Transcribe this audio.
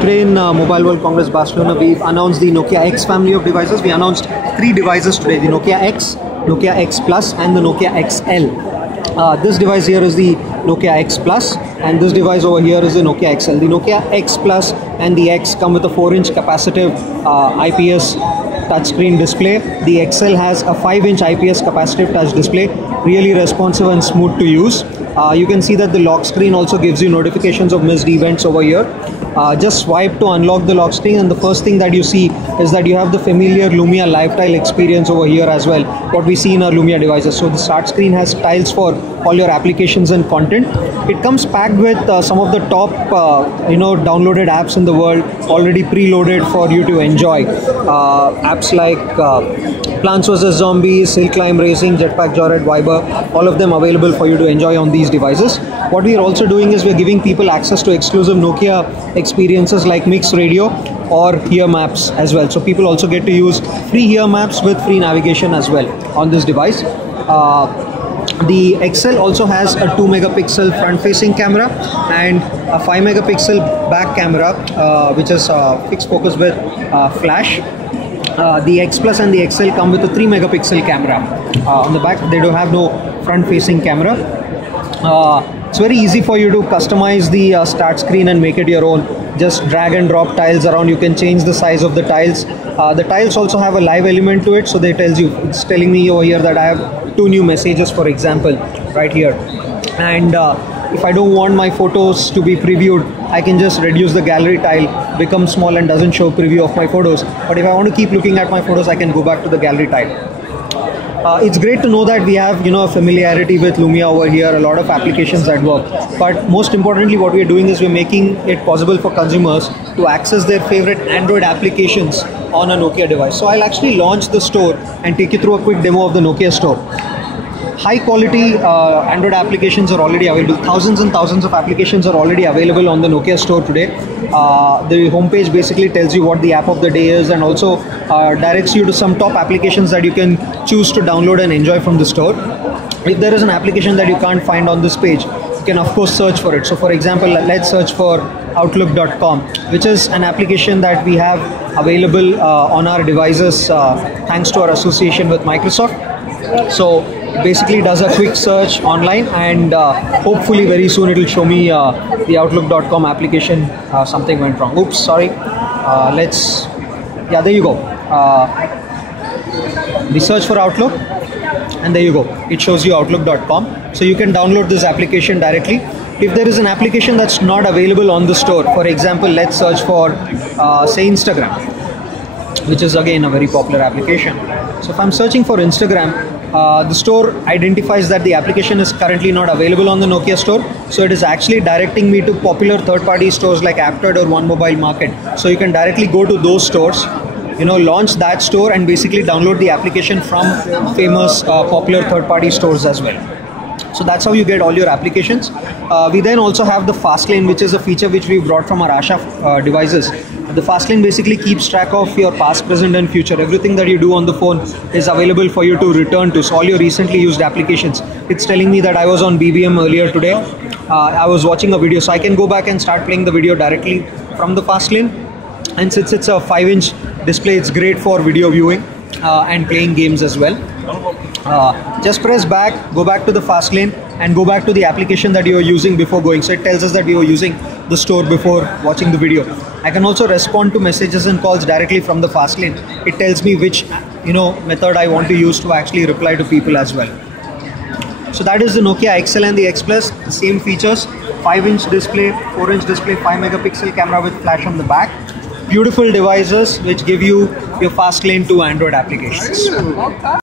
Today in Mobile World Congress Barcelona, we've announced the Nokia X family of devices. We announced 3 devices today: the Nokia X, Nokia X Plus, and the Nokia XL. This device here is the Nokia X Plus, and this device over here is the Nokia XL. The Nokia X Plus and the X come with a 4-inch capacitive IPS touchscreen display. The XL has a 5-inch IPS capacitive touch display, really responsive and smooth to use. You can see that the lock screen also gives you notifications of missed events over here. Just swipe to unlock the lock screen, and the first thing that you see is that you have the familiar Lumia live tile experience over here as well, what we see in our Lumia devices. So the start screen has tiles for all your applications and content. It comes packed with some of the top downloaded apps in the world, already preloaded for you to enjoy. Apps like Plants vs Zombies, Hill Climb Racing, Jetpack Joyride, Viber, all of them available for you to enjoy on these devices. What we are also doing is we are giving people access to exclusive Nokia experiences like Mix Radio or Here Maps as well. So people also get to use free Here Maps with free navigation as well on this device. The XL also has a 2 megapixel front facing camera and a 5 megapixel back camera, which is fixed focus with flash. The X Plus and the XL come with a 3 megapixel camera. On the back they do have no front facing camera. It's very easy for you to customize the start screen and make it your own. Just drag and drop tiles around. You can change the size of the tiles. The tiles also have a live element to it, so it's telling me over here that I have 2 new messages, for example, right here. And if I don't want my photos to be previewed, I can just reduce the gallery tile, become small and doesn't show preview of my photos. But if I want to keep looking at my photos, I can go back to the gallery tile. It's great to know that we have a familiarity with Lumia over here, a lot of applications that work. But most importantly, what we are doing is we're making it possible for consumers to access their favorite Android applications on a Nokia device. So I'll actually launch the store and take you through a quick demo of the Nokia store. High quality Android applications are already available. Thousands and thousands of applications are already available on the Nokia store today. The homepage basically tells you what the app of the day is, and also directs you to some top applications that you can choose to download and enjoy from the store. If there is an application that you can't find on this page, you can of course search for it. So for example, let's search for Outlook.com, which is an application that we have available on our devices thanks to our association with Microsoft. So basically does a quick search online, and hopefully very soon it will show me the Outlook.com application. Something went wrong. Oops, sorry. Yeah, there you go. We search for Outlook, and there you go. It shows you Outlook.com. So you can download this application directly. If there is an application that's not available on the store, for example, let's search for say Instagram, which is again a very popular application. So if I'm searching for Instagram, the store identifies that the application is currently not available on the Nokia store, so it is actually directing me to popular third-party stores like Aptoide or One Mobile Market. So you can directly go to those stores, launch that store and basically download the application from famous popular third-party stores as well. So that's how you get all your applications. We then also have the Fastlane, which is a feature which we brought from our Asha devices. The Fastlane basically keeps track of your past, present and future. Everything that you do on the phone is available for you to return to. So all your recently used applications. It's telling me that I was on BBM earlier today. I was watching a video, so I can go back and start playing the video directly from the Fastlane. And since it's a 5-inch display, it's great for video viewing and playing games as well. Just press back, go back to the Fastlane and go back to the application that you were using before going. So it tells us that we were using the store before watching the video. I can also respond to messages and calls directly from the Fastlane. It tells me which method I want to use to actually reply to people as well. So that is the Nokia XL and the X Plus. The same features: 5-inch display, 4-inch display, 5 megapixel camera with flash on the back. Beautiful devices which give you your Fastlane to Android applications.